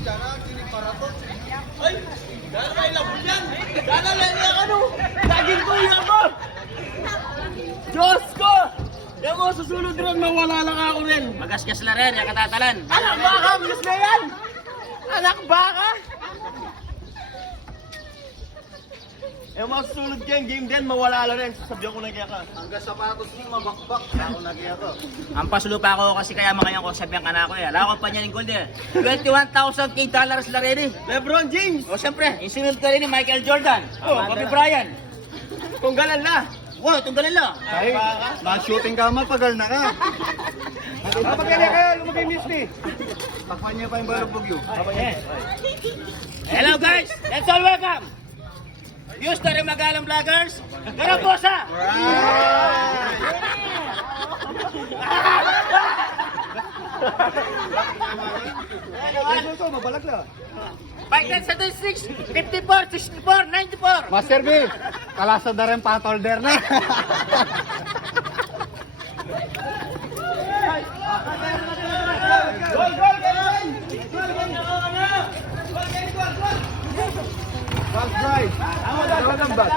Ay! Dala labos yan! Dala lang yan ano! Laging ko yan mo! Diyos ko! Yan mo, susunod rin, mawala lang ako rin. Magasgas na rin, yung katatalan. Anak baka, bilis na yan! Anak baka! Eh, masusunod ka yung game din, mawala lang rin. Sasabihan ko na kaya ka. Hanggang sapatos niyo, mabakbak. Ako na kaya ka. Ang paslupa ko kasi kaya mga ngayon ko sabihan ka na ako eh. Alam ko pa niya ng gold eh. $21,000 la rin eh. Lebron James! O siyempre, isinunod ka rin ni Michael Jordan. Oh, Kobe Bryant. Kung galan na! Wow, itong galing lang. Ay, Ma-shooting ka, mapagal na ka. Kapagkali kayo, lumagay miss me. Takpan niya pa yung balubog yun. Hello guys, let's all welcome. Houston and Magalang Vloggers. Garaposa! Ay, ito, mabalag na. Fight net 76, 54, 64, 94. Master B, kalasad na rin patolder na. Gol, gol, gol! Back drive. Ano ang bat?